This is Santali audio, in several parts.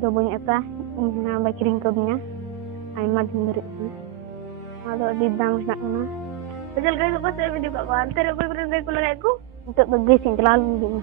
ᱤᱧ ᱫᱚ ᱵᱟᱹᱧ ᱟᱛᱟ ᱤᱧ ᱦᱟᱱᱟ ᱵᱟᱭ ᱠᱤᱨᱤᱧ ᱠᱟᱣᱫᱤᱧᱟ ᱟᱭᱢᱟ ᱫᱤᱱ ᱫᱷᱟᱹᱨᱤᱡ ᱚᱱᱟ ᱫᱚ ᱟᱹᱰᱤ ᱫᱟᱢ ᱨᱮᱱᱟᱜ ᱠᱟᱱᱟ ᱵᱟᱡᱟᱞ ᱜᱟᱹᱭ ᱫᱚ ᱯᱟᱥᱮ ᱵᱤᱫᱤ ᱠᱚ ᱟᱱᱛᱮ ᱨᱮ ᱚᱠᱚᱭ ᱠᱚᱨᱮᱱ ᱜᱟᱹᱭ ᱠᱚ ᱞᱟᱜᱟᱭᱮᱫ ᱠᱚ ᱱᱤᱛᱚᱜ ᱫᱚ ᱜᱟᱹᱭ ᱥᱮᱫ ᱪᱟᱞᱟᱣ ᱞᱮᱱ ᱜᱤᱧ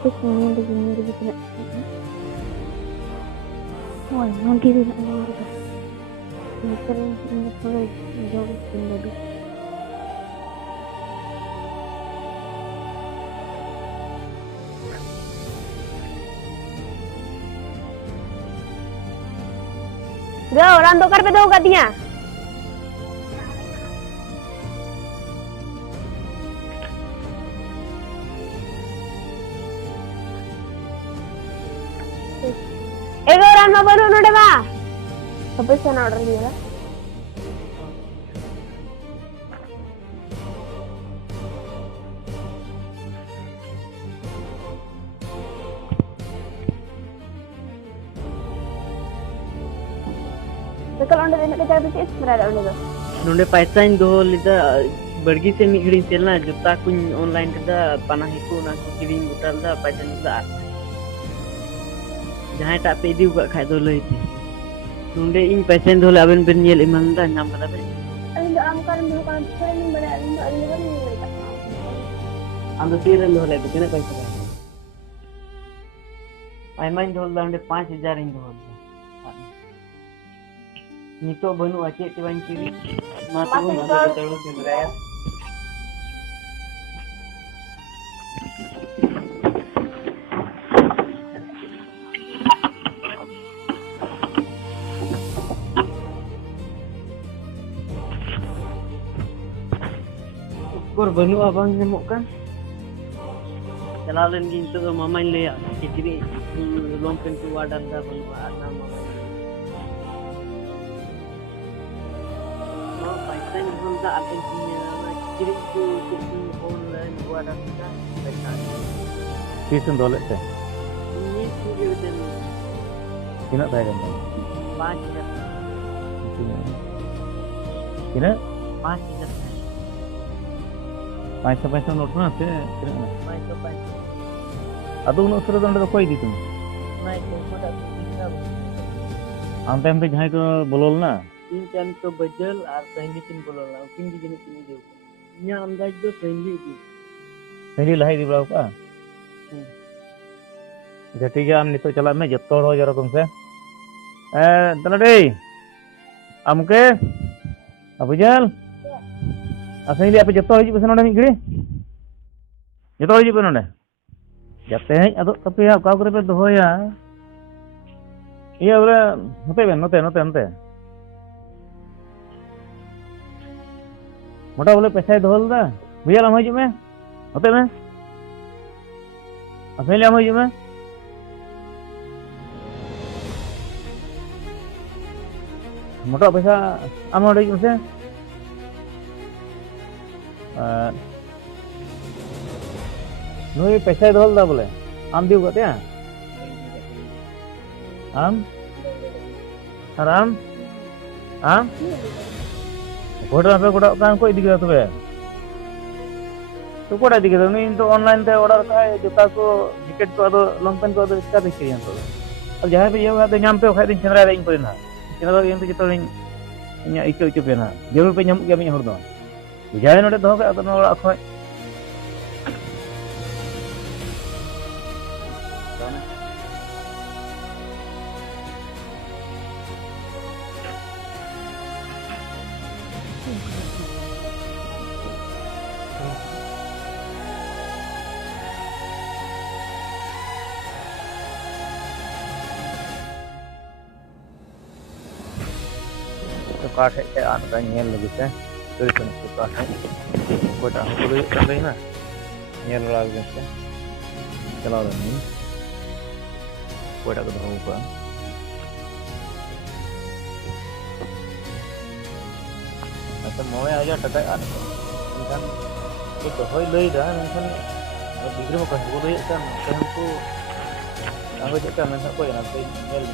Terus ini begini tidak. Wah, nanti tidak mau kita. Ini sering ini mulai jauh tinggi. Gak, orang tukar pedo katanya. orang mau baru node ba? Sampai sana order dia lah. Kalau anda nak kerja apa sih? Berada anda tu? Nunde paisa Indo lida bergi se migrin selna juta kun online kada panah itu nak kirim butal da paisa nda. Jahan tak pedi buat khai tu leh. Nunde in paisa Indo le aben ben yel iman da nyam kada be. Anda amkan dulu kan saya ni benda anda ni tak. Anda tira lo le kena paisa. Ai main dol da nunde 5000 Indo. Nito banu aceh tiwan kiri matu nanda terus sebenarnya ukur banu abang nyemuk kan jalan gitu ke mama ini ya jadi lompen tu wadah dah banu anak mama saya belum tak ada kirim tu online buat apa kita Season dollar se ini video dan kena bayar kan 5 juta kena 5 juta 500 note na se kena 500 adu no sura danda koi di tum naik moda bisa ante ante jahai ko bolol na तीन चार तो बजल और पहली तीन बोलो ना तीन की जने तीन दे यहाँ अंदाज दो पहली दी पहली लहाई दी बड़ा का जटी के हम नितो चला में जत्तोड़ हो जरा तुमसे तलडे हमके अबुजल असली आप जत्तोड़ जी बसनों ने मिगड़ी जत्तोड़ जी बसनों ने जाते हैं अदो तपे आप का करे पे दो या ये बोले नते मोटा बोले पैसा धोल दा भैया हम हजू में होते में अफेले हम हजू में मोटा पैसा आम हजू से नुई पैसा धोल दा बोले आम दिउ करते हैं आम कोड़ा पे कोड़ा कान को इदी करते हैं तो कोड़ा इदी करते हैं तो ऑनलाइन ते ऑर्डर का है जूता को जैकेट को अदो लॉन्ग पैंट को अदो इसका देखिए तो अब जहाँ पे ये हुआ तो नाम पे खाई दिन चंद्रा रेंग पड़े ना चंद्रा रेंग तो जितना रेंग इन्हें इक्के पे ना जरूर पे नाम क्या मैं हर दो जहाँ नोटे दो का तो नोड़ा खोई तो काठ है आन का नेल लगी से तो इतना तो काठ है कोई टाइम तो ये कर रही ना नेल लगा के से चला रहा नहीं कोई टाइम तो होगा अच्छा मोए आजा टका आन kan itu hoy lei dah kan bigre mo kan boleh kan tempo aku cakap nak apa yang nanti nel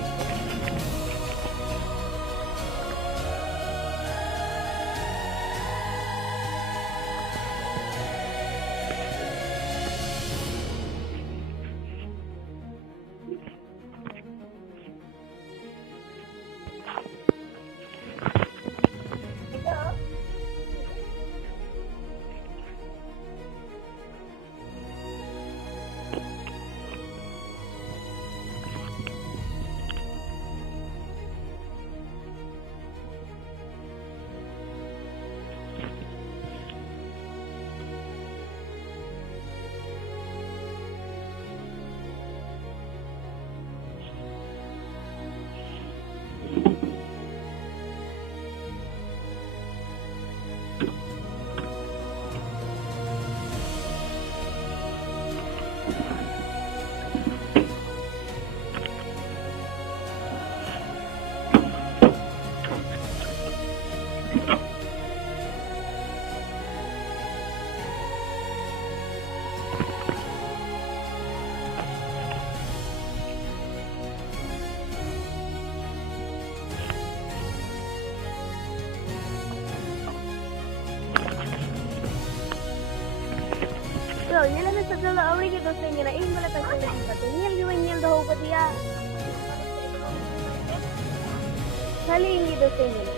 Soalnya lah setelah awal kita sengaja ini malah pasal lagi katanya juga nyel dah hobi dia. Kali ini tu sengaja.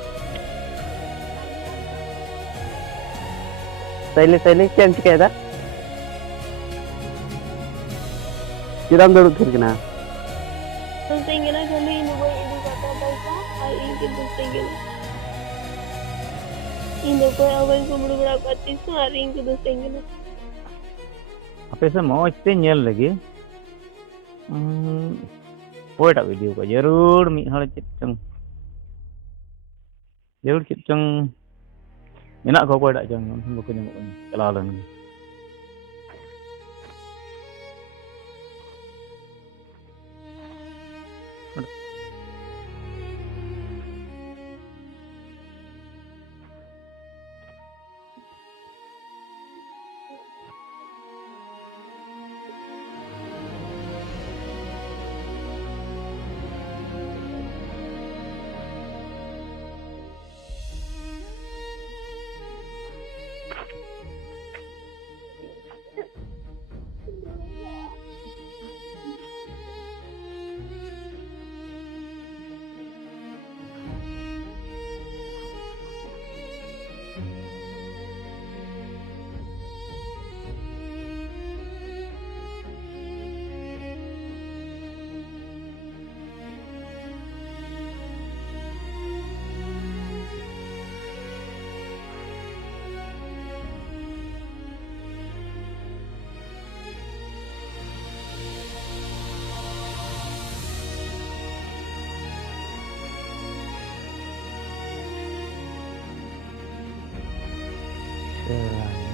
Sile क्या क्या था किराम दौड़ फिर के ना Tu sengaja kali ini buat ini kata baca, hari ini tu sengaja. Ini kau awal kau berapa kali tu hari ini tu sengaja. apa से मौज से नेल लगी कोईटा वीडियो को जरूर मी हड़ चितचंग जरूर चितचंग मेना को कोईटा चंग बको nyamuk ni चला लन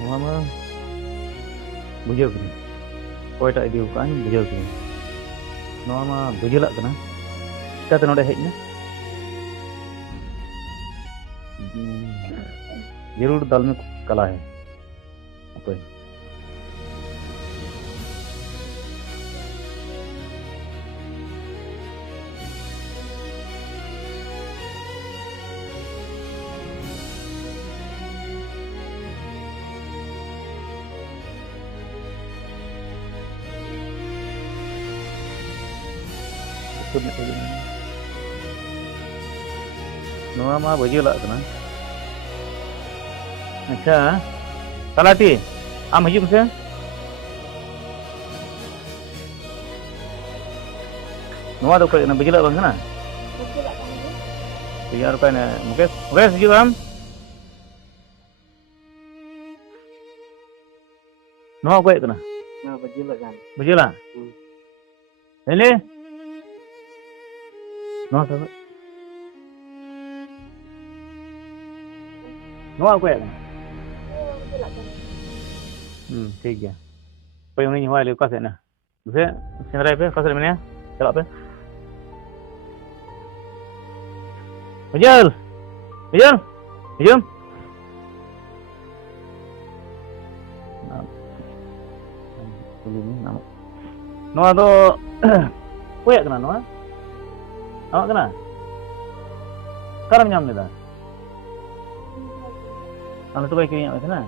mama bujau ni koita idi ukan bujau ni mama bujulak kana kita tu node hejna जरूर दाल में कला है apa Noa mah baju lah kena. अच्छा तलाटी आम हजूम से नवा दो कोई ना बजला बंग ना Betul tak kamu? तो यार कोई ना मुकेश मुकेश हजूम आम Nua ko ikna. Nah, baju lagan. Bujula. Ini. Nua sahabat. Nua ko ikna. ठीक है कोई उन्हें हुआ ले कैसे ना उसे सिंगराई पे कैसे मैंने चला पे Hujul Hujul Hujul Noah tu kuyak kena Noah awak kena sekarang nyam dah kalau tu baik kiri awak kena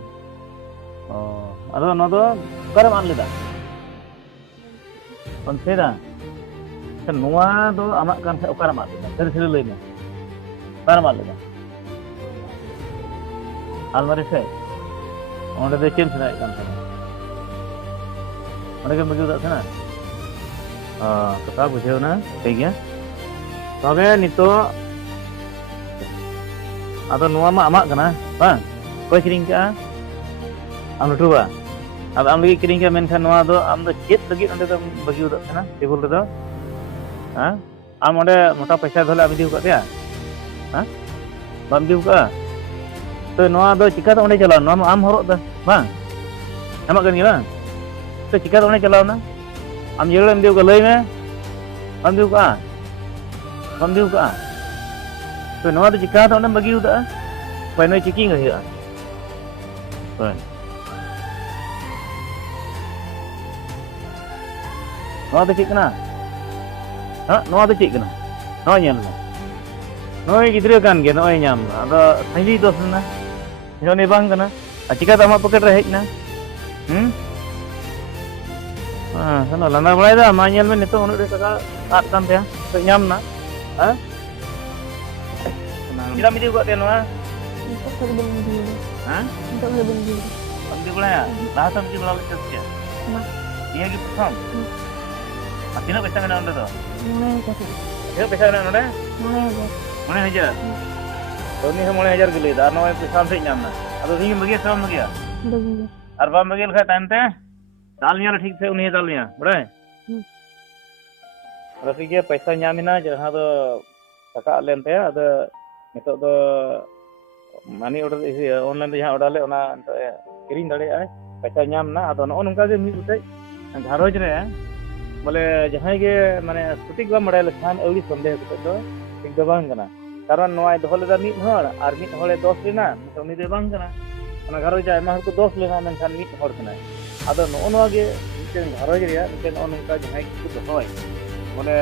oh ada Noah tu sekarang an dah konfera kan Noah tu amak kan saya sekarang an dah dari sini lagi sekarang an dah almari saya orang dah cem sana kan sana mereka begitu tak sana kita bujuk na, ठीक है तबे नितो ada nuwa ma amak kana bang koy kiring ka am lutuba ada am lagi kiring ka menkan nuwa do am do chet lagi onde do bagi udak kana tebul do ha am onde mota paisa dhole am diu ka dia ha bam diu ka to nuwa do chika do onde chala nuwa am horok da bang amak kan bang to chika do onde chala na am jelo em diu ka lei me am diu ka to nuwa do chika do onde bagi udak pai noi chiki ngai ya pai nuwa do chik kana ha nuwa do chik kana noi nyam na noi gidra kan ge noi nyam ado sahi dos na jone bang kana chika ta ma pocket re hej na sana lana balai da ma nyel me nito onu de taka at kan te to nyam na ha kita midi ko te no ha Untuk berbelanja dulu. ha Untuk berbelanja dulu. amdi bala ya dah tam midi bala lecet ya Nah, dia gi pertama atina pesa kana onda to mulai aja. dia pesa kana onda Mulai aja. mana aja to ni 9000 gile da no pesa se nyam na ado ni bagi sam bagi ya Bagi. ar bam bagi kha time te dalnya ठीक से उन्हें dalnya बराबर रफी के पैसा nyamina जहां तो टका लेन ते अद नितो दो मानी ऑर्डर ऑनलाइन जहां ऑर्डर ले ओना किरिंग दाड़े आय पैसा nyam ना अद नो नंका जे मी उते घारोज रे बोले जहां के माने सटीक बा मडे लखान अउरी संदेह कते दो ठीक दो बांग कना कारण नोय दोले दा मिट हर आर मिट हले 10 लेना उनी दे बांग कना ओना घारोज आय मा को 10 लेना मेनखान मिट हर कना ada no ge miten gharoj reya miten onka jahay kichu dohoy bole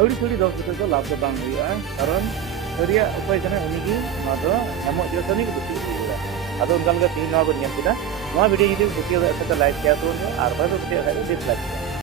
auri thodi dos betul to labh bang huya karon thoriya upai kana uni gi mado amo josani ki buti huya ado unkan ga tin no ko nyam kita no video jodi buti da like kiya to ar ba buti da dislike